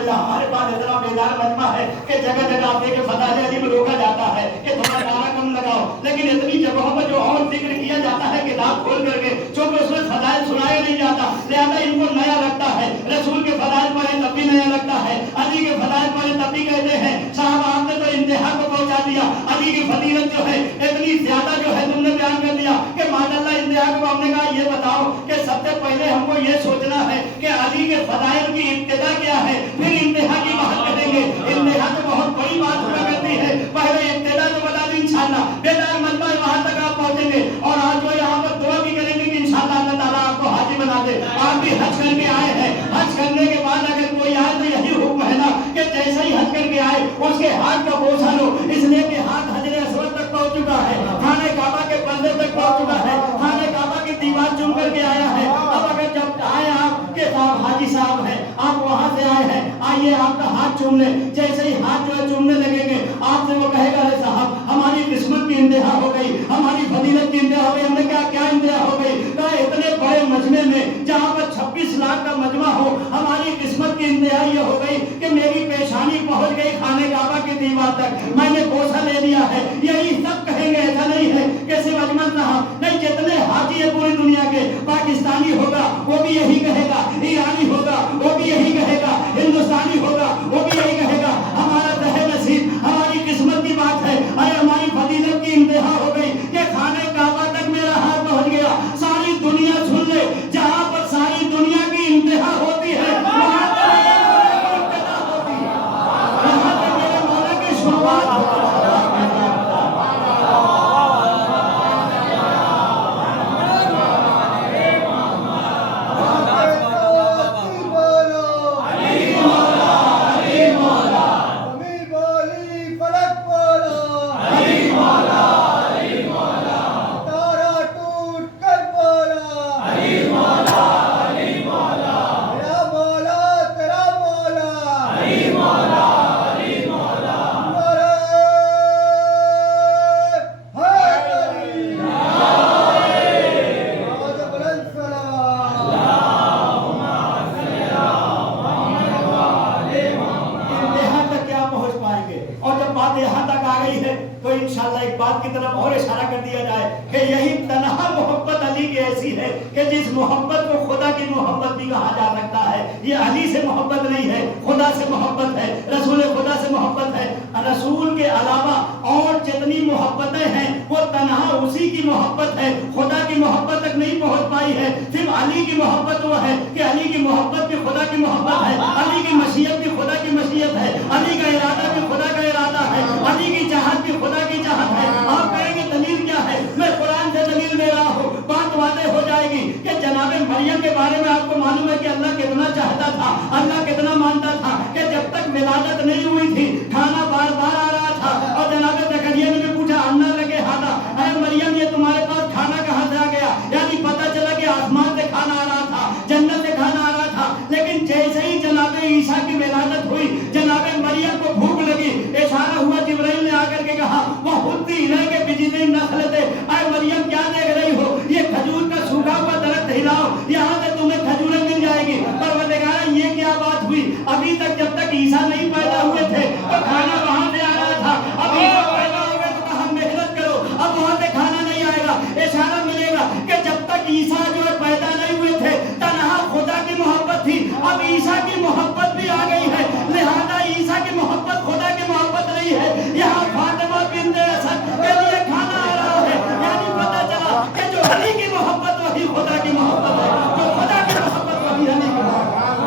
الحمدللہ ہمارے پاس اتنا بیدار مجمع ہے کہ جگہ جگہ آپ دیکھیں فضائل علی میں روکا جاتا ہے کہ تھوڑا نعرہ کم لگاؤ، لیکن اتنی جگہوں پر جو اور ذکر کیا جاتا ہے کتاب کھول کر کے، چونکہ اس میں فضائل سنایا نہیں جاتا، لہذا ان کو نیا لگتا ہے۔ رسول کے فضائل پڑھیں تب بھی نیا لگتا ہے، علی کے فضائل پڑھیں تب بھی کہتے ہیں صاحب آپ نے تو انتہا کو پہنچا دیا، علی کی فضیلت جو ہے اتنی زیادہ جو ہے تم نے بیان کر دیا کہ ماشاءاللہ انتہا کو ہم نے کہا یہ بتاؤ کہ سب سے پہلے ہم کو یہ سوچنا ہے کہ علی کے فضائل کی ابتدا کیا ہے، پھر انتہا کی بات کریں گے۔ انتہا تو بہت بڑی بات ہوا کرتی ہے، پہلے ابتدا تو بتا دیں انشاءاللہ، بیدار مجمع وہاں تک آپ پہنچیں گے اور آج وہ یہاں پر دعا بھی کریں گے کہ انشاءاللہ اللہ تعالیٰ آپ کو حاجی بنا دے۔ آپ بھی حج کر کے آئے ہیں، حج کرنے کے بعد اگر کوئی آئے تو یہی حکم ہے نا کہ جیسے ہی حج کر کے آئے اس کے ہاتھ کا بوسہ لو، اس لیے کہ ہاتھ حجر اسود تک پہنچ چکا ہے، خانہ کعبہ کے پردے تک پہنچ چکا ہے، خانہ کعبہ کی دیوار چوم کر کے آیا ہے۔ اب اگر جب آئے آپ کہ صاحب حاجی صاحب ہیں، آپ وہاں سے آئے ہیں، آئیے آپ کا ہاتھ چوم لیں، جیسے ہی ہاتھ جو ہے چومنے لگیں گے آپ سے وہ کہے گا ارے صاحب ہماری قسمت کی انتہا ہو گئی، ہماری فضیلت کی انتہا ہو گئی۔ ہم نے کیا انتہا ہو گئی؟ کہا اتنے بڑے مجمع میں جہاں پر 26 لاکھ کا مجمع ہو، ہماری قسمت کی انتہا یہ ہو گئی کہ میری پیشانی پہنچ گئی خانہ کعبہ کی دیوار تک، میں نے بوسہ لے لیا ہے۔ یہی سب کہیں گے، ایسا نہیں ہے کہ صرف اجمل صاحب نہیں، جتنے حاجی ہے پوری دنیا کے، پاکستانی ہوگا وہ بھی یہی کہے گا، ایرانی ہوگا وہ بھی یہی کہے گا، ہندوستانی ہوگا وہ بھی یہی کہے گا ہمارا تہ نصیب، ہماری قسمت کی بات ہے، ارے ہماری فضیلت کی انتہا ہو گئی کہ خانہ کعبہ تک میرا ہاتھ پہنچ گیا۔ ساری دنیا سن لے، جہاں پر ساری دنیا کی انتہا ہوتی ہے وہاں پر ابتدا ہوتی ہے، وہاں پر میرے مولا کی شروعات ہوتی ہے۔ کی طرف اور اشارہ کر دیا جائے کہ یہی تنہا محبت علی کی ایسی ہے کہ جس محبت کو خدا کی محبت بھی کہا جا سکتا ہے۔ یہ علی سے محبت نہیں ہے، خدا سے محبت ہے، رسول خدا سے محبت ہے۔ رسول کے علاوہ اور جتنی محبتیں ہیں وہ تنہا اسی کی محبت ہے، خدا کی محبت تک نہیں پہنچ پائی ہے۔ صرف علی کی محبت وہ ہے کہ علی کی محبت بھی خدا کی محبت ہے، علی کی مشیت بھی خدا کی مشیت ہے، علی کا ارادہ بھی خدا کا ارادہ ہے، علی کی چاہت بھی خدا کی چاہت ہے۔ آپ کہیں گے دلیل کیا ہے؟ میں قرآن سے دلیل دے رہا ہوں، بات واضح ہو جائے گی کہ جناب مریم کے بارے میں آپ کو معلوم ہے کہ اللہ کتنا چاہتا تھا، اللہ کتنا مانتا تھا کہ جب تک ولادت نہیں ہوئی تھی کھانا بار بار آ رہا تھا، اور جناب زکریا نے بھی پوچھا انا لگے ہادا، اے مریم یہ تمہارے پاس کھانا کہاں سے آ گیا؟ یعنی پتہ چلا کہ آسمان سے کھانا آ رہا تھا، جنت سے کھانا آ رہا تھا۔ لیکن جیسے ہی جناب عیسیٰ کی ولادت ہوئی، جناب مریم کو بھوک لگی، اشارہ ہوا، جبرائیل نے آ کر کے کہا وہ خود ہی رہ کے بجلی نسل تھے، اے مریم کیا دیکھ رہی ہو؟ یہ کھجور کا سوکھا ہوا درخت ہلاؤ، یہاں سے تمہیں کھجوریں مل جائے گی۔ پروردگار یہ کیا بات ہوئی؟ ابھی تک جب تک عیسیٰ نہیں پیدا ہوئے تھے تو کھانا وہاں سے آ رہا تھا، اب عیسیٰ پیدا ہو گئے تو کہا محنت کرو، اب وہاں سے کھانا نہیں آئے گا۔ اشارہ ملے گا کہ جب تک عیسیٰ جو ہے پیدا نہیں ہوئے تھے تنہا خدا کی محبت تھی، اب عیسیٰ کی محبت بھی آ گئی ہے، لہذا عیسیٰ کی محبت خدا کی محبت نہیں ہے۔ یہاں فاطمہ بنت اسد کے لیے کھانا آ رہا ہے، یعنی پتہ چلا کہ جو علی کی محبت وہی خدا کی محبت ہے، جو خدا کی محبت وہی علی کی محبت ہے۔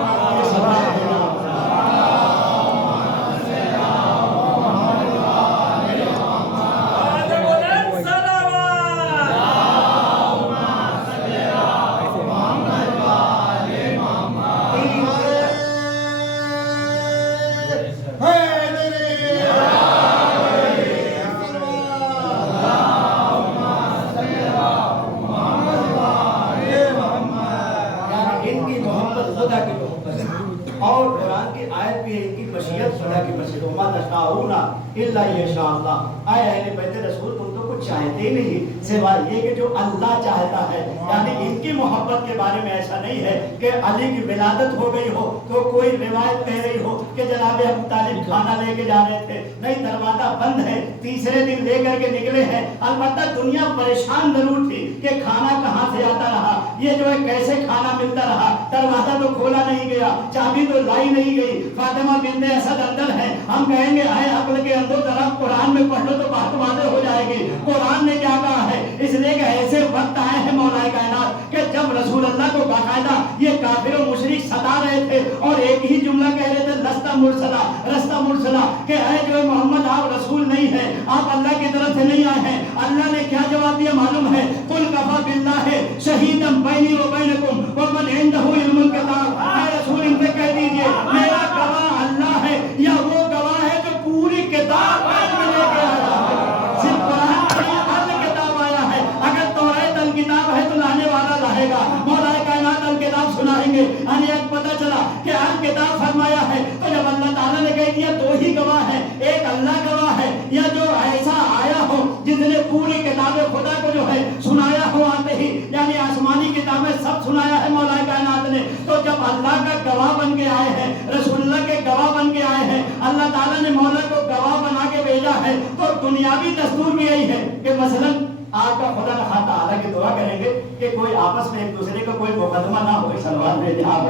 اور قرآن کی آیت بھی ہے ان کی مشیت خدا کی مشیت، وما تشاءون الا یشاء اللہ۔ اے اہل بیت رسول تم تو کچھ कुछ चाहते नहीं सिवाय ये कि जो अल्लाह चाहता है। यानी इनकी मोहब्बत के बारे में ऐसा नहीं है कि अली की विलादत हो गई हो तो कोई रिवायत कह रही हो कि जनाब अबू तालिब खाना लेके जा रहे थे, नहीं, दरवाजा बंद है, तीसरे दिन लेकर के निकले हैं। अलबत्ता दुनिया परेशान जरूर थी कि खाना कहाँ से आता रहा, ये जो है कैसे खाना मिलता रहा, दरवाजा तो खोला नहीं गया, चाबी तो लाई नहीं गई। फातिमा बिन्त असद अंदर है, हम कहेंगे आए अक्ल के अंदर जरा कुरान में पढ़ लो तो बात वादे हो जाएगी। कुरान ने क्या कहा है, इसलिए कि ऐसे वक्त आए हैं मौलाए कायनात कि जब रसूल अल्लाह को बाकायदा ये काफिर और मुशरिक सता रहे थे और एक ही जुमला कह रहे थे लस्ता मुरसला, रस्ता मुरसला, कि ऐ जो मोहम्मद आप रसूल नहीं है, आप अल्लाह की तरफ से नहीं आए हैं। अल्लाह ने क्या जवाब दिया मालूम है, कुल कफा बिल्लाहि शहीदन बैनी व बैनकुम व मन इंदहु इल्मुल किताब। ऐ रसूल इनसे कह दीजिए मेरा गवाह अल्लाह है या वो गवाह है जो पूरी किताब में लेके आया है। सिर्फ कुरान नहीं, अल किताब आया है। अगर तौरात अल किताब है तो लाने वाला लाएगा, मौलाए कायनात अल किताब सुनाएंगे। यानी अब पता चला कि अल किताब फरमाया है तो जब अल्लाह ताला ने कह दिया दो ही गवाह है, एक अल्लाह गवाह है या जो ऐसा आया हो जिसने पूरी किताबें खुदा को जो है सुनाया हो आते ही, यानी आसमानी किताबें सब सुनाया है मौलाए कायनात ने। तो जब अल्लाह का गवाह बन के आए हैं, रसूलुल्लाह के गवाह बन के आए हैं, अल्लाह ताला ने मौला को गवाह बना के भेजा है, तो दुनियावी दस्तूर भी यही है कि मसलन आपका खुदा न खाता हालांकि दुआ करेंगे कि कोई आपस में एक दूसरे का कोई मुकदमा ना हो। सलवात भेजे आप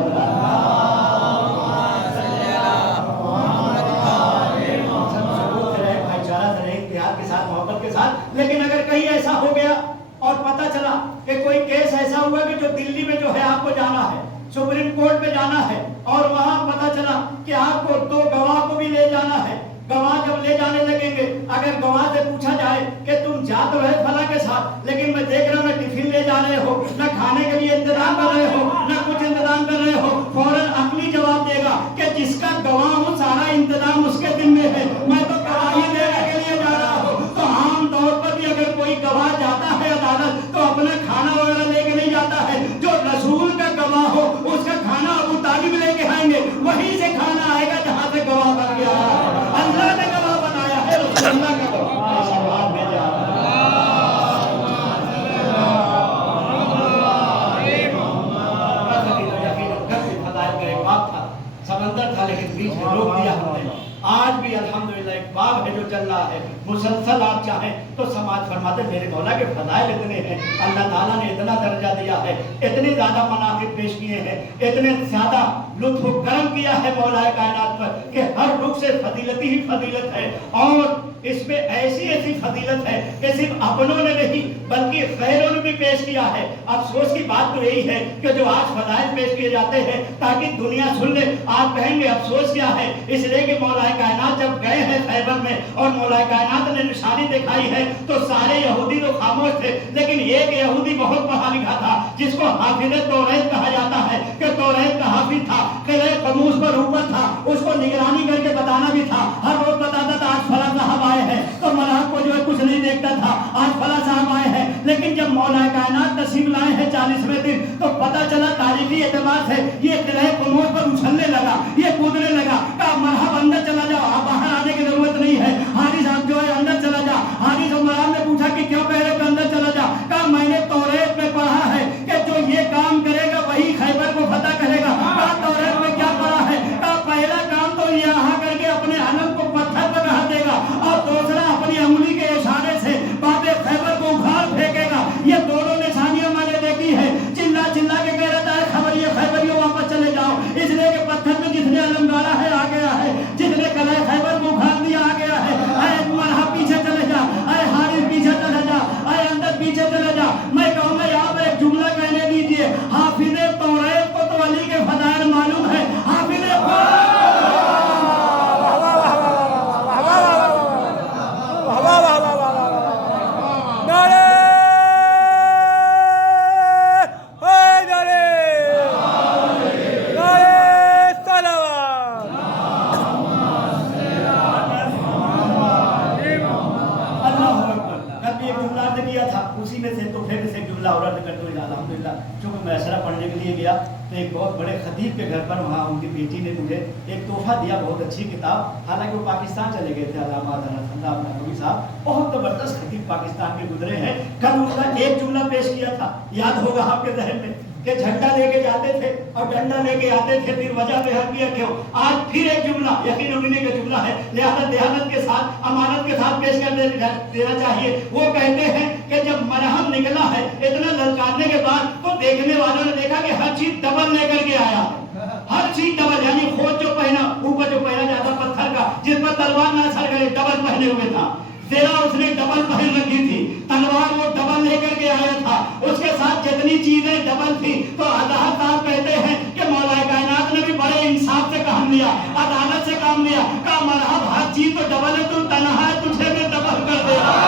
के साथ मोहब्बत के साथ। लेकिन अगर कहीं ऐसा हो गया और पता चला कि कोई केस ऐसा हुआ कि जो दिल्ली में जो है आपको जाना है, सुप्रीम कोर्ट में जाना है और वहां पता चला कि आपको दो गवाह को भी ले जाना है। गवाह जब ले जाने लगेंगे, अगर गवाह से पूछा जाए कि तुम जा तो रहे फला के साथ, लेकिन मैं देख रहा हूं टिफिन ले जा रहे हो, न खाने के लिए इंतजाम कर रहे हो, न कुछ इंतजाम कर रहे हो, फौरन अकली जवाब देगा कि जिसका गवाह हूं सारा इंतजाम उसके जिम्मे है, मैं तो गवाही देने के लिए जा रहा हूं। तो आम तौर पर भी अगर कोई गवाह जाता है अदालत तो अपना खाना वगैरह लेके नहीं जाता है। जो रसूल का गवाह हो उसका खाना अबू तालिब लेके आएंगे, वहीं से खाना आएगा जहां से गवाह बन गया है। अल्लाह ने गवाह बनाया है, अल्लाह का गवाह सवाल में जा समंदर था लेकिन बीच में रोक दिया हमने। आज भी अल्हम्दुलिल्लाह एक बाब है जो चल रहा है मुसलसल। आप चाहें तो समाज फरमाते मेरे मौला के फजाइल इतने हैं, अल्लाह ताला ने इतना दर्जा दिया है, इतने ज्यादा मनाकिब पेश किए हैं, इतने ज्यादा लुत्फ करम किया है मौला कायनात पर कि हर रुख से फजीलत ही फजीलत है। और इसमें ऐसी ऐसी फजीलत है कि सिर्फ अपनों ने नहीं बल्कि गैरों ने भी पेश किया है। अफसोस की बात तो यही है कि जो आज फजाइल पेश किए जाते हैं ताकि दुनिया सुन ले। आप कहेंगे अफसोस क्या है, इसलिए कि मौला कायनात जब गए हैं खैबर में और मौला कायनात ने निशानी दिखाई है तो सारे यहूदी तो खामोश थे, लेकिन एक यहूदी बहुत पढ़ा लिखा था जिसको हाफिज तौरात कहा जाता है कि तौरात का हाफिज था, किले कमूस पर ऊपर था, उसको निगरानी करके बताना भी था। हर रोज बताता था आज फला साहब आए हैं, तो मलाक को जो है कुछ नहीं देखता था, आज फला साहब आए हैं। लेकिन जब मौला कायनात तस्लीम लाए हैं 40वें दिन तो पता चला तारीखी एतबार से ये किले कमूस पर उछलने लगा, ये कूदने लगा। कहा मरहब अंदर चला जाओ, आप बाहर आने की जरूरत नहीं है, हारिस आप जो है अंदर चला जा। हारिस उमरान ने पूछा कि क्यों कह रहे हो अंदर चला जा? कहा मैंने तौरात में पढ़ा है कि जो ये काम करेगा वही खैबर को फतह करेगा। कहा तौरात में क्या पढ़ा है? कहा पहला काम तो यहाँ करके अपने अलम को पत्थर पर रख देगा और दूसरा अपनी अंगुली के इशारे से बाबे खैबर को उखाड़ फेंकेगा। ये दोनों निशानियां मैंने देखी है। चिल्ला चिल्ला के कह रहा है खबर ये खैबरियों वापस चले जाओ, इसलिए कि पत्थर में जिसने अलम गाड़ा है आ गया है, जिसने कला खैबर को उखाड़ दिया आ गया है। अरे मरहब पीछे चले जा, अरे हारिस पीछे चले जा, अरे अंदर पीछे चले जा। मैं कहूँगा यहाँ पर एक जुमला कहने दीजिए, हाफिज़े तौरात को तो अली के फज़ाइल मालूम है, हाफिज़े उसी में से तो फिर से जुमला और अर्ज करते हुए अल्हम्दुलिल्लाह चूंकि मैं असरा पढ़ने के लिए गया تو ایک بہت بڑے خطیب کے گھر پر وہاں ان کی بیٹی نے مجھے ایک تحفہ دیا، بہت اچھی کتاب، حالانکہ وہ پاکستان چلے گئے تھے علامہ نقوی صاحب، بہت زبردست خطیب پاکستان کے گزرے ہیں. کل ان کا ایک جملہ پیش کیا تھا، یاد ہوگا آپ کے ذہن میں، کہ جھنڈا لے کے جاتے تھے اور ڈنڈا لے کے آتے تھے، پھر وجہ بیان کیا کیوں. آج پھر ایک جملہ یقین امید کا جملہ ہے، لہذا دیانت کے ساتھ امانت کے ساتھ پیش کر دینا چاہیے. وہ کہتے ہیں کہ جب مرہم نکلا ہے اتنا للکارنے کے بعد تو دیکھنے والوں نے دیکھا کہ ہر چیز ڈبل لے کر کے آیا ہے، ہر چیز ڈبل، یعنی خوج جو پہنا اوپر جو پہنا جاتا پتھر کا جس پر تلوار نہ سر گئے ڈبل پہنے ہوئے تھا، زیرہ اس نے ڈبل پہن رکھی تھی، تلوار وہ ڈبل لے کر کے آیا تھا، اس کے ساتھ جتنی چیزیں ڈبل تھی. تو اضحیٰ صاحب کہتے ہیں کہ مولا کائنات نے بھی بڑے انصاف سے کام لیا، عدالت سے کام لیا، کہا مرحب ہر چیز تو ڈبل ہے، تو تنہا ہے، تجھے میں ڈبل کر دے رہا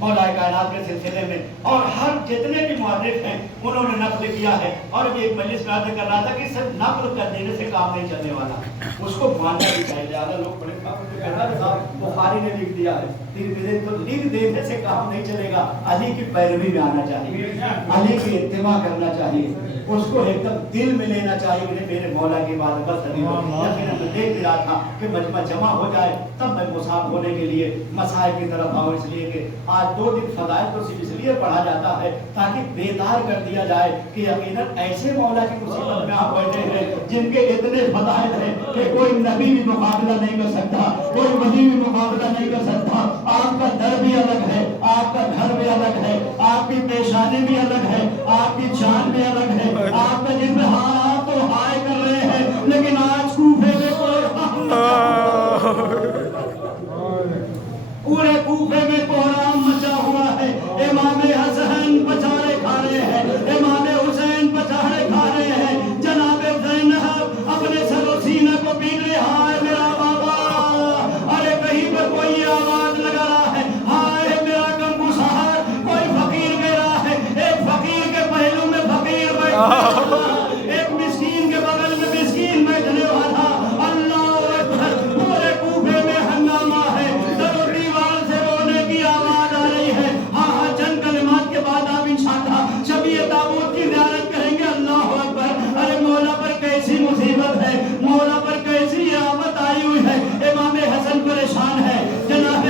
مولا کائنات کے سلسلے میں. اور ہر جتنے بھی مؤرخ ہیں انہوں نے نقل کیا ہے. اور ابھی ایک مجلس میں عرض کر رہا تھا کہ صرف نقل کر دینے سے کام نہیں چلنے والا، اس کو ماننا بھی چاہیے. زیادہ لوگ بڑے بخاری نے لکھ دیا ہے، تو لکھ دینے سے کام نہیں چلے گا. علی کی پیروی میں آنا چاہیے، علی کی اتباع کرنا چاہیے، اس کو ایک دم دل میں لینا چاہیے کہ میرے مولا کی بات بس میں دیکھ رہا تھا کہ مجمع جمع ہو جائے تب میں مصاب ہونے کے لیے مسائل کی طرف آؤں. اس لیے کہ آج 2 دن فضائل تو صرف اس لیے پڑھا جاتا ہے تاکہ بیدار کر دیا جائے کہ یقیناً ایسے مولا کی مصیبت میں آپ بیٹھے ہیں جن کے اتنے فضائل ہیں کہ کوئی نبی بھی مقابلہ نہیں کر سکتا، کوئی ولی بھی مقابلہ نہیں کر سکتا. آپ کا در بھی الگ ہے، آپ کا گھر بھی الگ ہے، آپ کی پیشانی بھی الگ ہے، آپ کی جان بھی الگ ہے، آپ کا جن میں ہاں تو ہائے کر رہے ہیں. لیکن آج کوفے میں پورے کوفے میں کوہرام مچا ہوا ہے. امام حسن پچھاڑے کھا رہے ہیں، امام حسین پچھاڑے کھا رہے ہیں. جناب زینب اپنے سر و سینہ کو پیٹ رہے، ہائے میرا بابا. ارے کہیں پر کوئی آواز لگا رہا ہے، ہائے میرا گنگو سہار. کوئی فقیر کہہ رہا ہے، ایک فقیر کے پہلو میں فقیر بیٹھا، ایک مسکین کے بغل میں مسکین بیٹھنے والا. اللہ اکبر. پورے کوفے میں ہنگامہ ہے، در و دیوار سے رونے کی آواز آ رہی ہے. ہاں چند کلمات کے بعد آپ انشاءاللہ شبیہ تابوت کی زیارت کریں گے. اللہ اکبر. ارے مولا پر کیسی مصیبت ہے، مولا پر کیسی آفت آئی ہوئی ہے. امام حسن پریشان ہے، جناب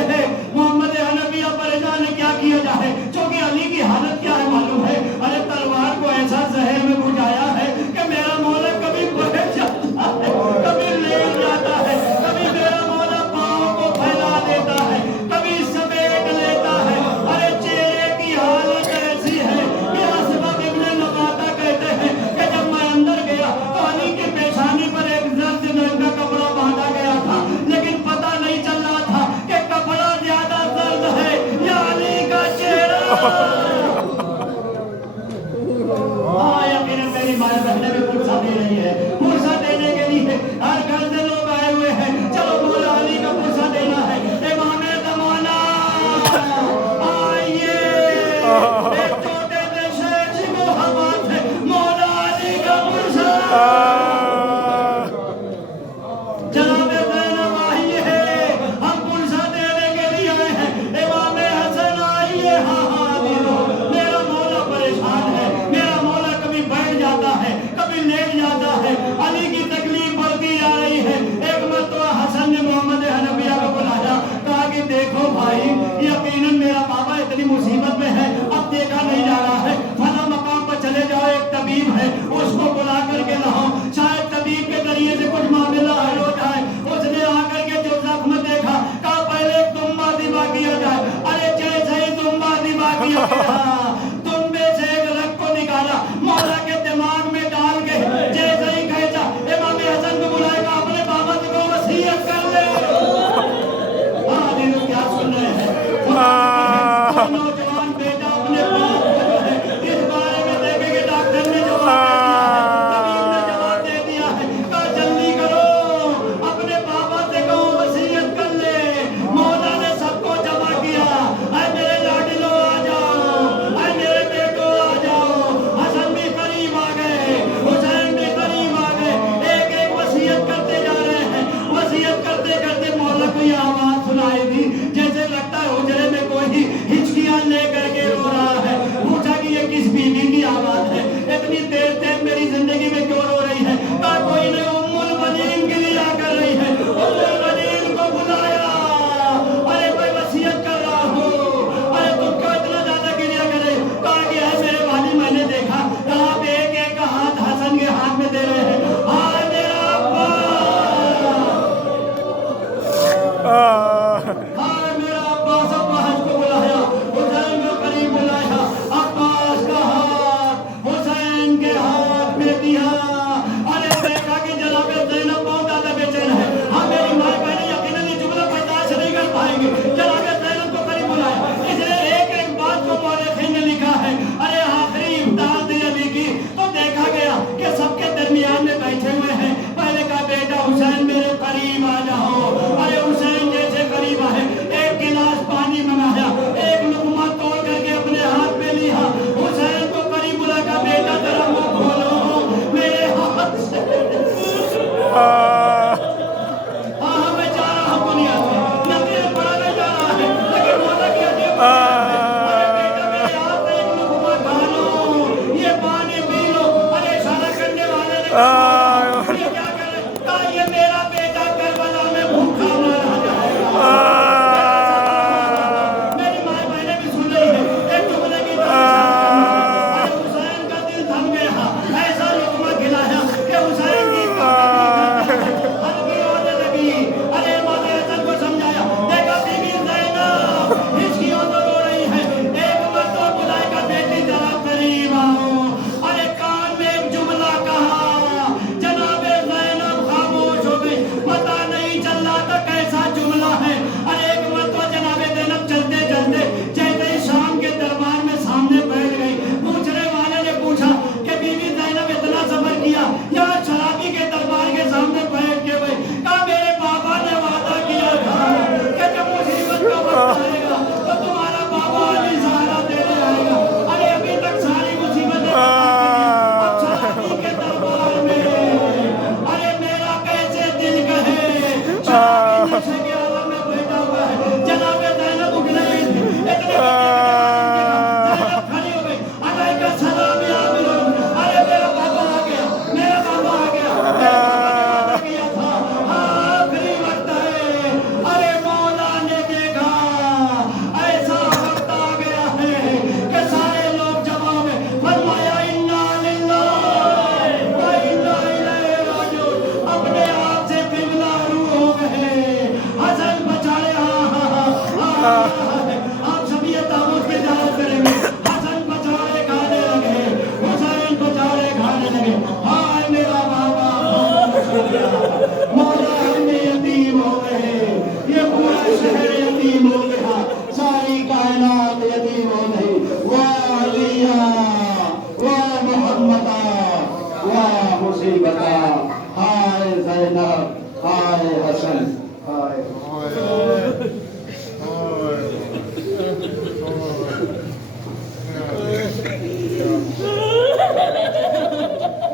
محمد حنفیہ پریشان ہے، کیا کیا جائے؟ چونکہ علی کی حالت کیا ہے معلوم ہے. ارے تلوار کو ایسا زہر میں بجھایا ہے کہ میرا مولا کبھی بڑھ جاتا ہے، کبھی لیٹ جاتا ہے، کبھی میرا مولا پاؤں کو پھیلا دیتا ہے، کبھی سمیٹ لیتا ہے. ارے چہرے کی حالت ایسی ہے کہ اسبغ ابن نباتہ کہتے ہیں کہ جب میں اندر گیا تو علی کے پیشانی پر ایک زرد رنگ کا کپڑا باندھا گیا تھا، لیکن پتہ نہیں چل رہا تھا کہ کپڑا زیادہ زرد ہے یا علی کا چہرہ. ہاں یقیناً میری ماں بہنیں بھی فرصت دے رہی ہے، فرصت دینے کے لیے ہر گھر سے لوگ آئے ہوئے ہیں. چلو مولا علی کا فرصت دینا ہے. امام زمانہ آئیے، ایک چھوٹے سے شیخ کو ہوا سے مولا علی کا فرصت. جناب زینب آئیے، ہم فرصت دینے کے لیے آئے ہیں. امام حسن آئیے، ہاں حاضر ہو دیا گیا تم میں سے ایک رگ کو نکالا مولا کے دماغ میں ڈال کے جیسے ہی کہتا امام حسن کو بلائے گا اپنے بابا کو وصیت کر لے کیا سن رہے ہیں نوجوان بیٹا اپنے باپ